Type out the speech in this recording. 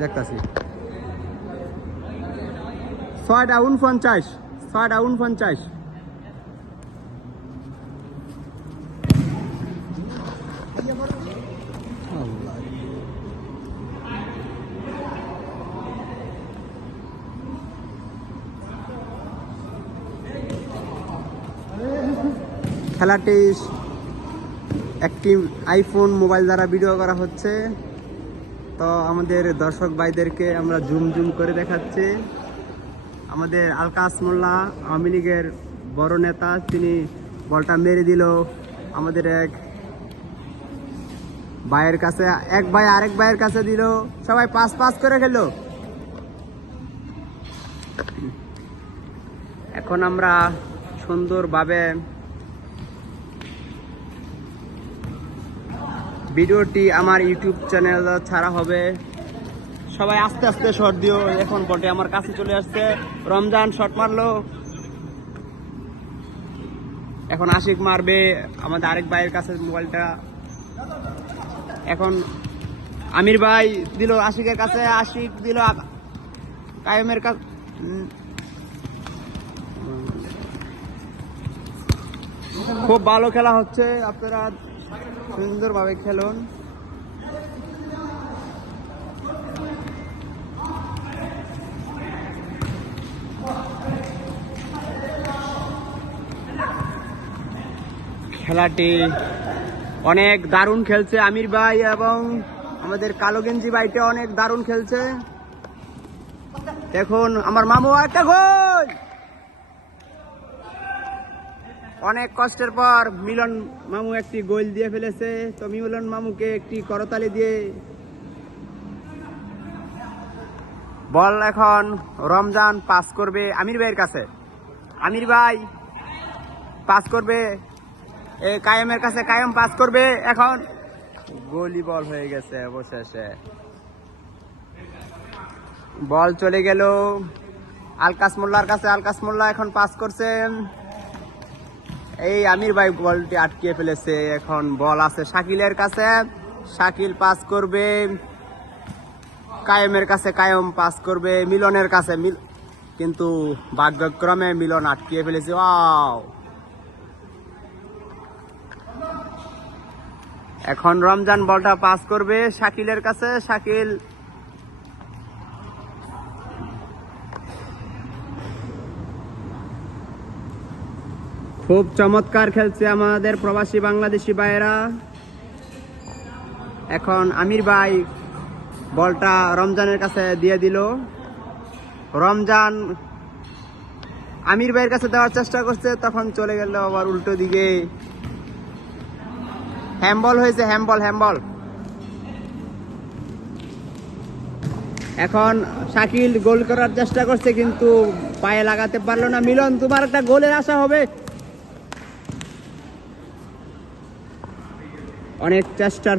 দেখতেছি 6টা 49 খেলাটি একটি আইফোন মোবাইল দ্বারা ভিডিও করা হচ্ছে। তো আমাদের দর্শক ভাইদেরকে আমরা জুম করে দেখাচ্ছি। আমাদের আলকাস মোল্লা আওয়ামী লীগের বড় নেতা, তিনি বলটা মেরে দিল আমাদের এক ভাইয়ের কাছে, এক ভাই আরেক ভাইয়ের কাছে দিল, সবাই পাস করে গেল। এখন আমরা সুন্দরভাবে ভিডিওটি আমার ইউটিউব চ্যানেল ছাড়া হবে। সবাই আস্তে আস্তে শট দিও। এখন বটে আমার কাছে চলে আসছে, রমজান শট মারলো, এখন আশিক মারবে আমাদের আরেক ভাইয়ের কাছে মোবাইলটা। এখন আমির ভাই দিল আশিকের কাছে, আশিক দিল কায়েমের কাছে। খুব ভালো খেলা হচ্ছে, আপনারা সুন্দরভাবে খেলুন। খেলাটি অনেক দারুণ খেলছে আমির ভাই এবং আমাদের কালো গেঞ্জি ভাইটা অনেক দারুণ খেলছে। দেখুন আমার মামু একটা গোল, অনেক কষ্টের পর মিলন মামু একটি গোল দিয়ে ফেলেছে। তো মিলন মামুকে একটি করতালি দিয়ে বল এখন রমজান পাস করবে আমির ভাইয়ের কাছে। আমির ভাই পাস করবে কায়েমের কাছে, কায়েম পাস করবে, এখন গোলি বল হয়ে গেছে। অবশেষে বল চলে গেল আলকাস মোল্লার কাছে। আলকাস মোল্লা এখন পাস করছে, এই আমির ভাই বলটি আটকিয়ে ফেলেছে। এখন বল আছে শাকিলের কাছে, শাকিল পাস করবে কায়েমের কাছে, কায়েম পাস করবে মিলনের কাছে, কিন্তু ভাগ্যক্রমে মিলন আটকিয়ে ফেলেছে। ওয়াও! এখন রমজান বলটা পাস করবে শাকিলের কাছে, শাকিল খুব চমৎকার খেলছে আমাদের প্রবাসী বাংলাদেশি ভাইয়েরা। এখন আমির ভাই বলটা রমজানের কাছে দিয়ে দিল। রমজান আমির ভাইয়ের কাছে দেওয়ার চেষ্টা করছে, তখন চলে গেল আবার উল্টো দিকে। হ্যাম্বল হয়েছে, হ্যাম্বল। এখন শাকিল গোল করার চেষ্টা করছে, কিন্তু পায়ে লাগাতে পারলো না। মিলন, তোমার একটা গোলের আশা হবে। অনেক চেষ্টার